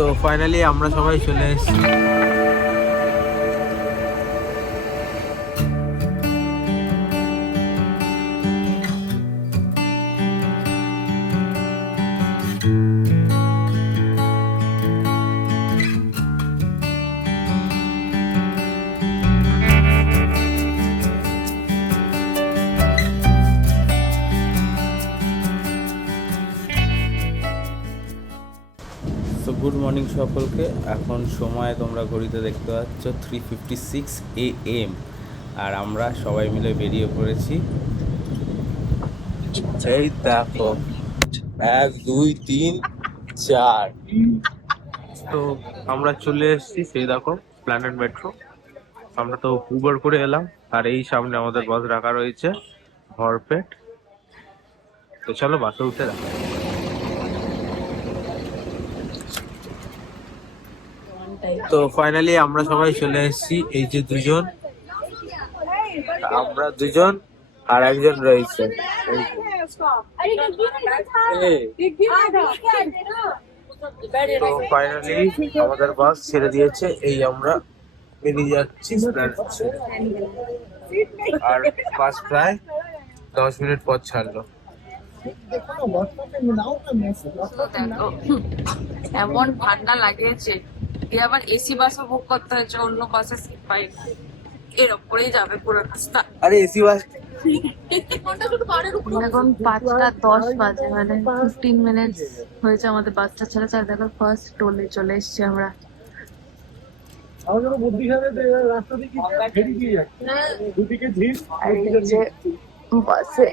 তো ফাইনালি আমরা সবাই চলে এসেছি। তো গুড মর্নিং সকলকে। এখন সময় তোমরা ঘড়িতে দেখতে পাচ্ছ 3:56 AM, আর আমরা সবাই মিলে বেরিয়ে পড়েছি। এই দেখো 1 2 3 4। তো আমরা চলে এসেছি, সেই দেখো প্ল্যানেট মেট্রো। আমরা তো উবার করে এলাম, আর এই সামনে আমাদের বাস রাখা রয়েছে ভরপেট। তো চলো বাসে উঠে রাখা। তো ফাইনালি আমরা সবাই চলে এসেছি। এই যে দুজন, আমরা দুজন আর একজন রয়েছে। তো ফাইনালি আমাদের বাস ছেড়ে দিয়েছে, এই আমরা বেরিয়ে যাচ্ছি। আর বাস প্রায় 10 মিনিট পর ছাড়লো। এমন ঠান্ডা লাগিয়েছে, আবার এসি বাসও বুক করতে হয়েছে, অন্য বাসে সিট পাই এর উপরেই যাবে পুরো রাস্তা। আরে এসি বাস এখন 5:10 বাজে, মানে 15 মিনিট হয়েছে আমাদের বাসটা ছাড়া। চার দেখো ফার্স্ট টোলে চলে এসছি আমরা। বাসে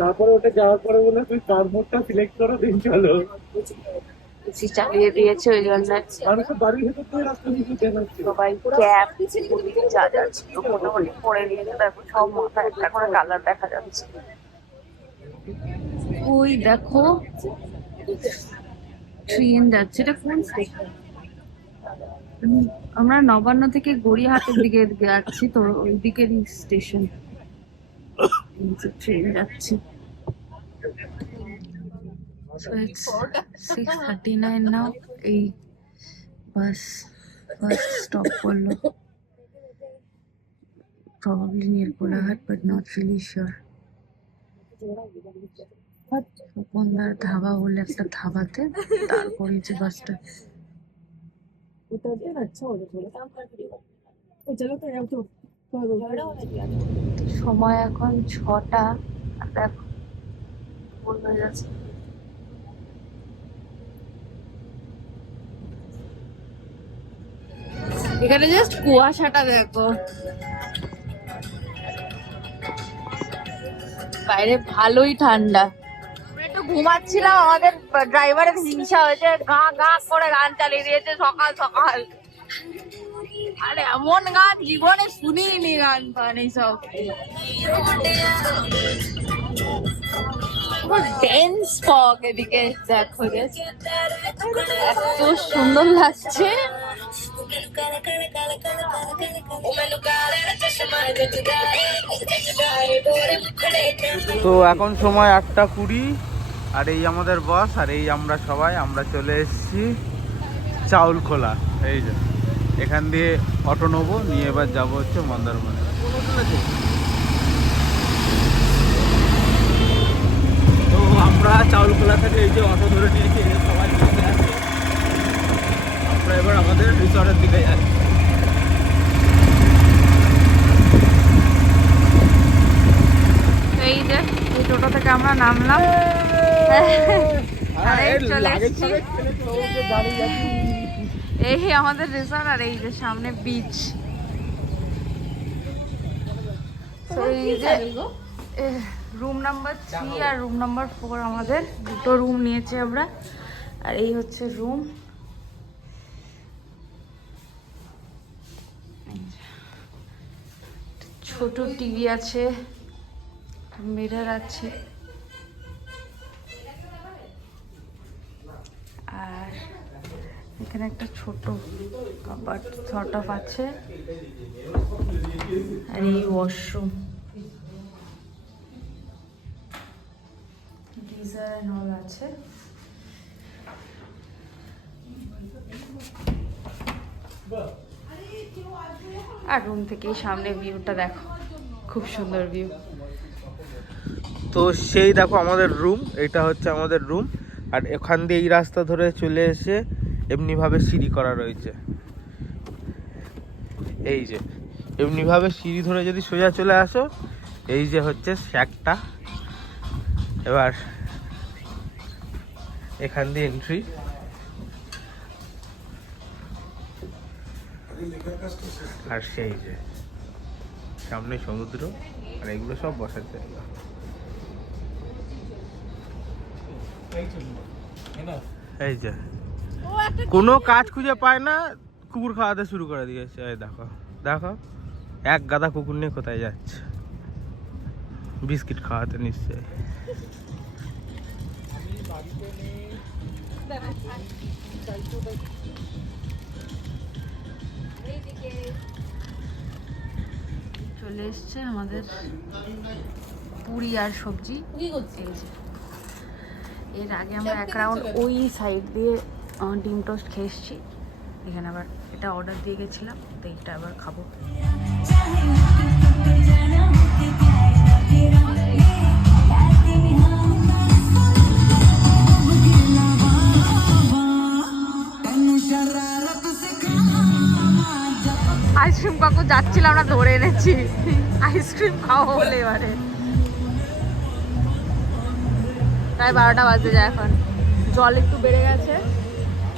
তারপরে ওটা যাওয়ার পরে বলে তুই কার মোডটা সিলেক্ট করো, দিন চলো এসি চালিয়ে দিয়েছে, ওই জন্য মানুষের বাড়ির ভেতর থেকে রাস্তা দিয়ে জানাচ্ছে সবাই ক্যাপ যা যা ছিল মোটামুটি পরে নিয়েছে। দেখো সব মাথায় একটা করে কালার দেখা যাচ্ছে। ওই দেখো ট্রেন যাচ্ছে, এটা কোন স্টেশন? আমরা নবান্ন থেকে গড়িয়াহাটের দিকে যাচ্ছি, তো ওই দিকের স্টেশন। ট্রেন যাচ্ছে। So it's 6:39 now. এই বাস ফার্স্ট স্টপ করলো, probably near Kolhahat, but not really sure. কোনদার ধাবা বলে একটা ধাবাতে তারপরে যে বাসটা। সময় এখন 6টা, দেখো ভুল হয়ে যাচ্ছে। এখানে জাস্ট কুয়াশাটা দেখো, বাইরে ভালোই ঠান্ডা। একটু ঘুমাচ্ছিলাম, আমাদের ড্রাইভারের হিংসা হয়েছে, গা গা করে গান চালিয়ে দিয়েছে সকাল সকাল। আরে এমন গান জীবনে শুনিনি, গান ফান এইসব ডেন্স ফগ। এদিকে দেখো এত সুন্দর লাগছে। তো এখন সময় 8:20, আর এই আমাদের বাস, আর এই আমরা সবাই আমরা চলে এসেছি চাউলখোলা। এই যে এখান দিয়ে অটো নেবো, নিয়ে এবার যাবো হচ্ছে মন্দারমণি। তো আমরা চাউলখোলা থেকে এই যে অটো ধরে নিয়েছি, সবাই আমরা এবার আমাদের রিসর্টের দিকে যাচ্ছি। এই যে টোটো থেকে আমরা নামলাম, চলে এসেছি। এই আমাদের রিসর্ট, আর এই যে সামনে বিচ। এই যে রুম নাম্বার 3 আর রুম নাম্বার 4, আমাদের দুটো রুম নিয়েছি আমরা। আর এই হচ্ছে রুম। ছোট টিভি আছে, মিরর আছে, আর এখানে একটা ছোট কাবার্ড সর্ট অফ আছে, আর এই ওয়াশরুম। গিজার এন্ড অল আছে। আর রুম থেকেই সামনে ভিউটা দেখো, খুব সুন্দর ভিউ। তো সেই দেখো আমাদের রুম, এটা হচ্ছে আমাদের রুম। আর এখান দিয়ে এই রাস্তা ধরে চলে এসে এমনিভাবে সিঁড়ি করা রয়েছে, এই যে এমনিভাবে সিঁড়ি ধরে যদি সোজা চলে আসো, এই যে হচ্ছে শ্যাকটা। এবার এখান দিয়ে এন্ট্রি। আর সেই যে সামনে সমুদ্র, আর এগুলো সব বসার জায়গা। এই যে কোনো কাজ খুঁজে পায় না, কুকুর খাওয়াতে শুরু করে দিয়েছে। এই দেখো দেখো, এক গাদা কুকুর নিয়ে কোথায় যাচ্ছে, বিস্কিট খাওয়াতে নিশ্চয়। চলে এসছে আমাদের পুরি আর সবজি। এই যে এর আগে আমরা এক রাউন্ড ওই সাইড দিয়ে ডিম টোস্ট খেয়ে এসেছি, এখানে আবার এটা অর্ডার দিয়ে গেছিলাম, তো এইটা আবার খাবো। আইসক্রিম কাকু যাচ্ছিল, আমরা ধরে এনেছি আইসক্রিম খাওয়া বলে। এবারে প্রায় 12টা বাজে যায় এখন, জল একটু বেড়ে গেছে।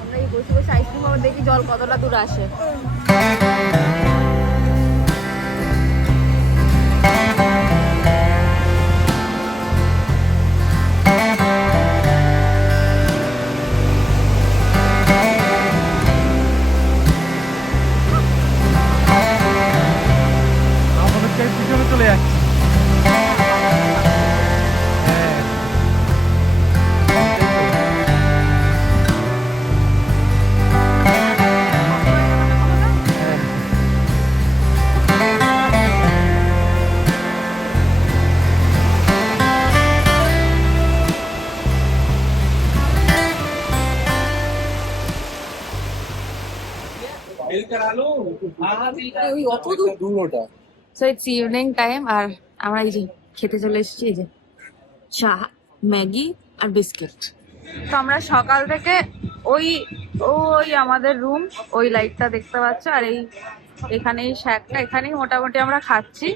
আমরা এই বসে বসে আইসক্রিম খাবো, দেখি জল কতটা দূর আসে। চলে যাচ্ছে। সো ইটস ইভিনিং টাইম, আর আমরা এই যে খেতে চলে এসেছি। এই যে চা, ম্যাগি আর বিস্কিট। তো আমরা সকাল থেকে ওই ওই আমাদের রুম, ওই লাইটটা দেখতে পাচ্ছ, আর এই এখানেই শ্যাকটা, এখানেই মোটামুটি আমরা খাচ্ছি।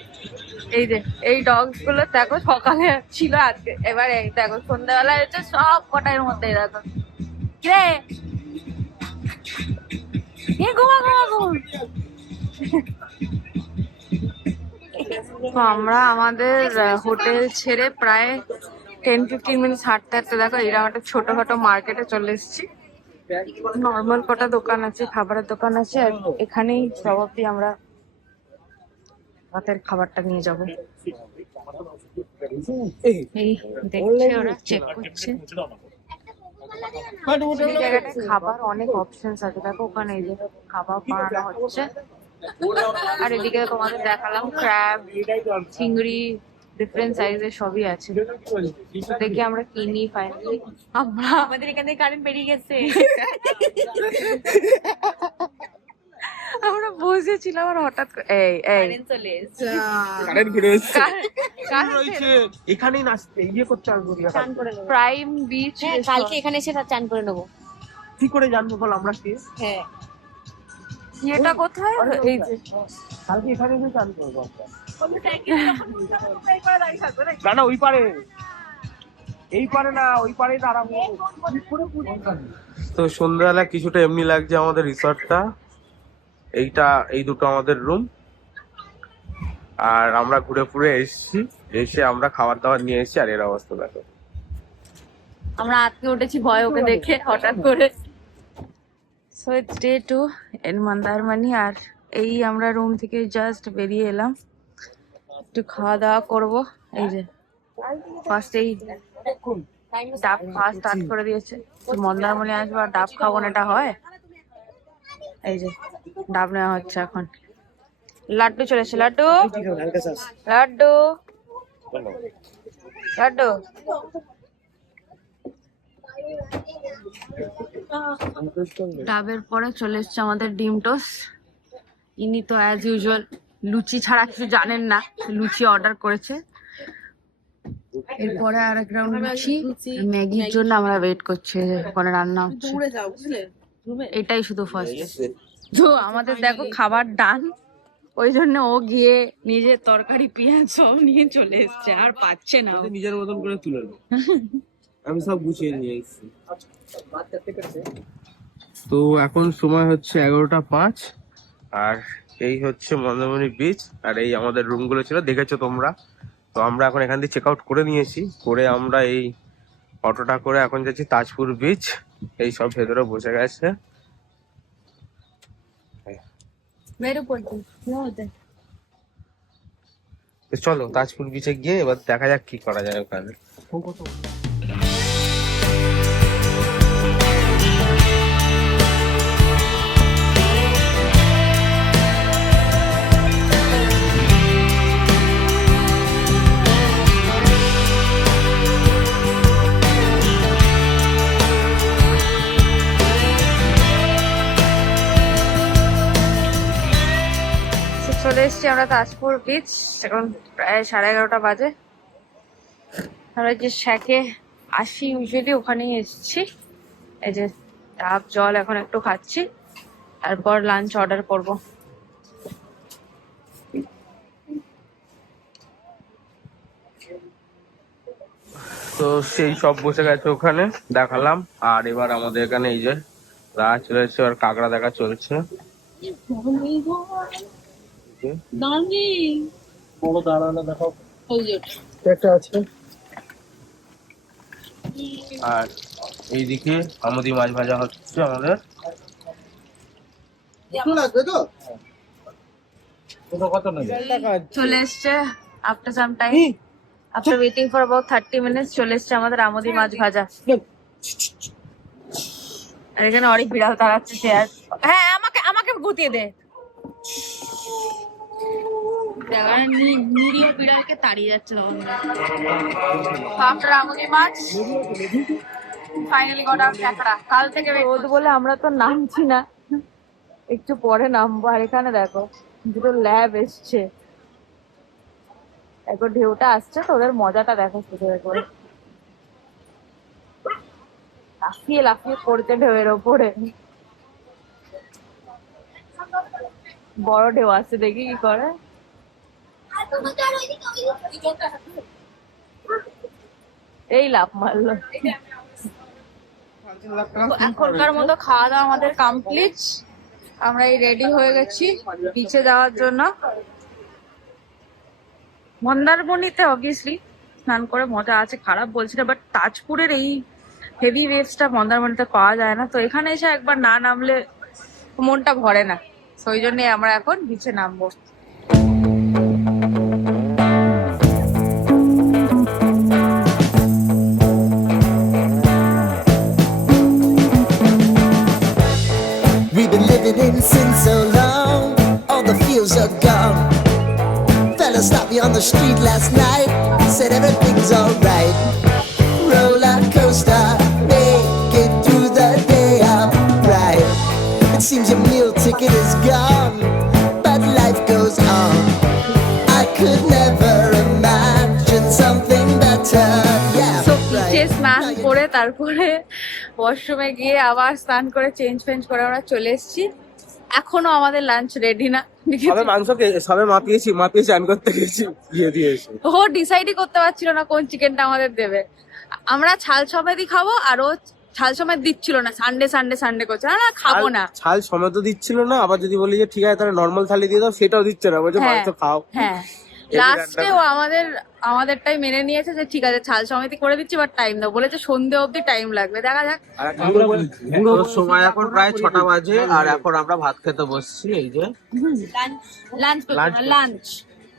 এই যে এই ডগস গুলো দেখো, সকালে ছিল আজকে, এবার এই দেখো সন্ধ্যাবেলা হচ্ছে সব কটার মধ্যে। দেখো রে ঘুমা ঘুমা ঘুম। তো আমরা আমাদের হোটেল ছেড়ে প্রায় 10-15 মিনিট হাঁটতে হাঁটতে দেখো এরকম একটা ছোটখাটো মার্কেটে চলে এসেছি। নর্মাল কটা দোকান আছে, খাবারের দোকান আছে, আর এখানেই প্রবাবলি আমরা রাতের খাবারটা নিয়ে যাব। এই দেখছে, ওরা চেক করছে। এই জায়গাটা খাবার অনেক অপশনস আছে, দেখো ওখানে এই যে খাবার বানানো হচ্ছে। আর এদিকে তোমাদের দেখালাম ক্র্যাব, চিংড়ি, ডিফারেন্ট সাইজের সবই আছে। দেখি আমরা কিনি ফাইনালি। আমাদের এখান থেকে কারেন্ট বেরিয়ে গেছে, আমরা বসেছিলাম আর হঠাৎ করে চলে এসেছে। এখানেই নাচতে ইয়ে করতে আসবো, প্রাইম বিচ। কালকে এখানে এসে চান করে নেবো। কি করে জানবো বল আমরা কি? হ্যাঁ, এটা কোথায়? এই যে কালকে এখানে এসে চান করবো। না না, ওই পারে, এই পারে না, ওই পারে দাঁড়াবো। তো সন্ধ্যাবেলা কিছুটা এমনি লাগছে আমাদের রিসর্টটা। এইটা, এই দুটো আমাদের রুম, আর আমরা ঘুরে ফুরে এসেছি। এসে আমরা খাবার দাবার নিয়ে এসেছি, আর এর অবস্থা দেখো। আমরা আজকে উঠেছি ভয় ওকে দেখে হঠাৎ করে। So it's day 2 in Mandarmani, আর এই আমরা রুম থেকে জাস্ট বেরিয়ে এলাম, একটু খাওয়া দাওয়া করবো। এই যে ফার্স্ট এই ডাব খাওয়া স্টার্ট করে দিয়েছে। মন্দারমণি আসবো আর ডাব খাবো না, এটা হয়? এই যে ডাব নেওয়া হচ্ছে এখন। লাড্ডু চলে এসে, লাড্ডু লাড্ডু লাড্ডু ডাবের পরে চলে এসছে আমাদের ডিম টোস্ট। ইনি তো অ্যাজ ইউজুয়াল লুচি ছাড়া কিছু জানেন না, লুচি অর্ডার করেছে। এরপরে আর এক রাউন্ড লুচি। ম্যাগির জন্য আমরা ওয়েট করছি, ওখানে রান্না হচ্ছে। এটাই শুধু ফার্স্ট। তো আমাদের দেখো খাবার ডান, ওই জন্য ও গিয়ে নিজের তরকারি পেঁয়াজ সব নিয়ে চলে এসছে, আর পাচ্ছে না ও। নিজের মতন করে তুলে নে। আমি সব গুছিয়ে নিয়ে এসেছি। তো এখন সময় হচ্ছে 11:05, আর এই হচ্ছে মন্দারমণি বিচ, আর এই আমাদের রুম গুলো ছিল, দেখেছো তোমরা। তো আমরা এখন এখান থেকে চেক আউট করে নিয়েছি, করে আমরা এই অটোটা করে এখন যাচ্ছি তাজপুর বিচ। এই সব ভেতরে বসে গেছে। তো চলো তাজপুর বিচে গিয়ে এবার দেখা যাক কি করা যায় ওখানে। চলে এসছি আমরা তাজপুর বিচ, এখন প্রায় 11:30 বাজে। আমরা যে শ্যাকে আসি ইউজুয়ালি ওখানেই এসছি। এই যে ডাব জল এখন একটু খাচ্ছি, তারপর লাঞ্চ অর্ডার করব। তো সেই সব বসে গেছে ওখানে, দেখালাম। আর এবার আমাদের এখানে এই যে রাত চলে এসছে, আর কাঁকড়া দেখা চলছে। বড় দাঁড়ানো দেখাও, একটা আছে। আর এইদিকে আমুদি মাছ ভাজা হচ্ছে আমাদের। লাগবে তো কত নেবে? চলে এসছে after some time, after waiting for about 30 minutes চলে এসছে আমাদের আমুদি মাছ ভাজা। আর এখানে অনেক বিড়াল তাড়াচ্ছে চেয়ার। হ্যাঁ, আমাকে আমাকে গুতিয়ে দে। নিরীহ বিড়ালকে তাড়িয়ে যাচ্ছে তখন। আফটার আমুদি মাছ ফাইনালি গট আউট কাঁকড়া। কাল থেকে রোদ বলে আমরা তো নামছি না, একটু পরে নামবো। আর এখানে দেখো দুটো ল্যাব এসছে, একবার ঢেউটা আসছে তো ওদের মজাটা দেখো শুধু করে লাফিয়ে লাফিয়ে পড়ছে ঢেউয়ের ওপরে। বড় ঢেউ আসছে, দেখি কি করে। এই লাফ মারলো। এখনকার মতো খাওয়া দাওয়া আমাদের কমপ্লিট। আমরা এই রেডি হয়ে গেছি বিচে যাওয়ার জন্য। মন্দারমণিতে অবভিয়াসলি স্নান করে মজা আছে, খারাপ বলছি না, বাট তাজপুরের এই হেভি ওয়েভসটা মন্দারমণিতে পাওয়া যায় না। তো এখানে এসে একবার না নামলে মনটা ভরে না, তো ওই জন্যই আমরা এখন বিচে নামবো। We've been living in sin so long, all the feels are gone. Fella stopped me on the street last night, said everything's alright. Roller coaster, make it through the day alright. It seems your meal ticket is gone, but life goes on. I could never imagine something better. Yeah, বিচে স্নান করে তারপরে ওয়াশরুমে গিয়ে আবার স্নান করে change ফেঞ্জ করে আমরা চলে এসেছি। এখনো আমাদের লাঞ্চ রেডি না। সবে মাংসকে সবে মাপিয়েছি আমি করতে গেছি, দিয়ে দিয়েছি। ও ডিসাইডই করতে পারছিল না কোন চিকেনটা আমাদের দেবে। আমরা ছাল সমেতই খাবো, আর ও ছাল সমেত দিচ্ছিল না, সানডে করছে না খাবো না। ছাল সমেত দিচ্ছিল না, আবার যদি বলি যে ঠিক আছে তাহলে নর্মাল থালি দিয়ে দাও, সেটাও দিচ্ছে না, বলছে মাংস খাও। হ্যাঁ, লাস্টে ও আমাদেরটাই মেনে নিয়েছে যে ঠিক আছে ছাল সমেতই করে দিচ্ছি, বাট টাইম দাও বলেছে, সন্ধে অবধি টাইম লাগবে, দেখা যাক। সময় এখন প্রায় 6টা বাজে, আর এখন আমরা ভাত খেতে বসছি। এই যে লাঞ্চ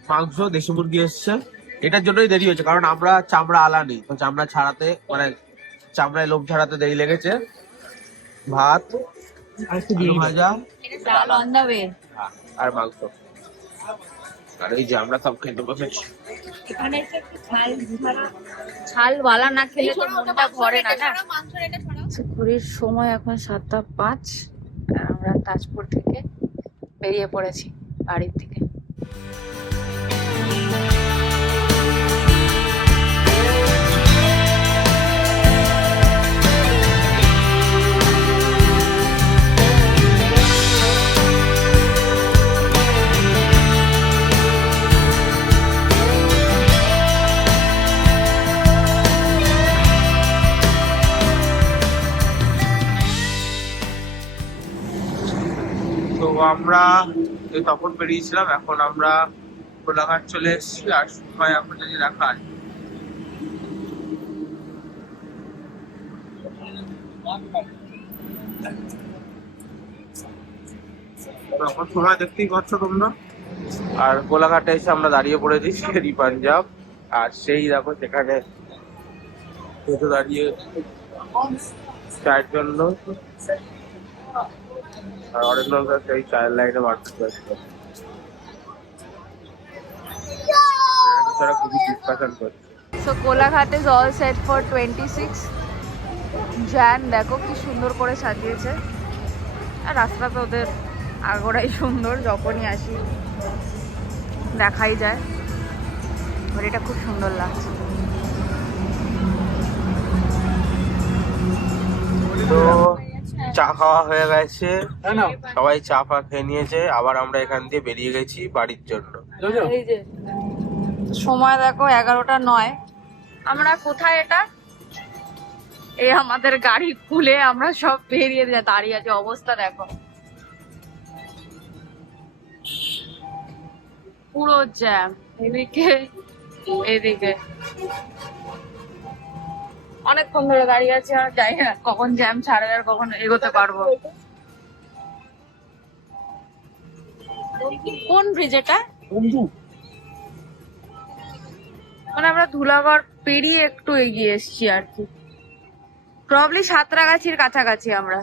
মাংস দেশি মুরগি এসছে। এটার জন্যই দেরি হয়েছে, কারণ আমরা চামড়া আলানি, তো চামড়া ছাড়াতে মানে চামড়ায় লোম ছাড়াতে দেরি লেগেছে। ভাত, আলু ভাজা অন দা ওয়ে আর মাংস। আর এই যে আমরা সব খেতে বসেছি। এখানে এসে একটু ঝালওয়ালা না খেলে তো মনটা ভরে না না। ঘড়ির সময় এখন 7:05 আর আমরা তাজপুর থেকে বেরিয়ে পড়েছি বাড়ির দিকে। তো আমরা এই তখন বেরিয়েছিলাম, এখন আমরা কোলাঘাট চলে এসেছি। আর সময় এখন যদি দেখায় এখন সময় দেখতেই পাচ্ছ তোমরা। আর কোলাঘাটে এসে আমরা দাঁড়িয়ে পড়েছি শেরি পাঞ্জাব। আর সেই দেখো সেখানে দাঁড়িয়ে চায়ের জন্য, আর অনেক লোক সেই চায়ের লাইনে মারতে পারছে, তারা খুবই ডিসকাশন করছে। So Kolaghat is all set for 26 jan। দেখো কি সুন্দর করে সাজিয়েছে। আর রাস্তা তো ওদের আগোড়াই সুন্দর, যখনই আসি দেখাই যায়। আর এটা খুব সুন্দর লাগছে। তো চা খাওয়া হয়ে গেছে, সবাই চা ফা খেয়ে নিয়েছে। আবার আমরা এখান দিয়ে বেরিয়ে গেছি বাড়ির জন্য। এই যে সময় দেখো 11:09। আমরা কোথায় এটা? এই আমাদের গাড়ি খুলে আমরা সব বেরিয়ে দাঁড়িয়ে আছে, অবস্থা দেখো পুরো জ্যাম। এদিকে এদিকে অনেকক্ষণ ধরে দাঁড়িয়ে আছে, আর যাই না কখন জ্যাম ছাড়ে আর কখন এগোতে পারবো। কোন ব্রিজ এটা? মানে আমরা ধুলাগড় পেরিয়ে একটু এগিয়ে এসছি আর কি, প্রবলি সাঁতরাগাছির কাছাকাছি আমরা।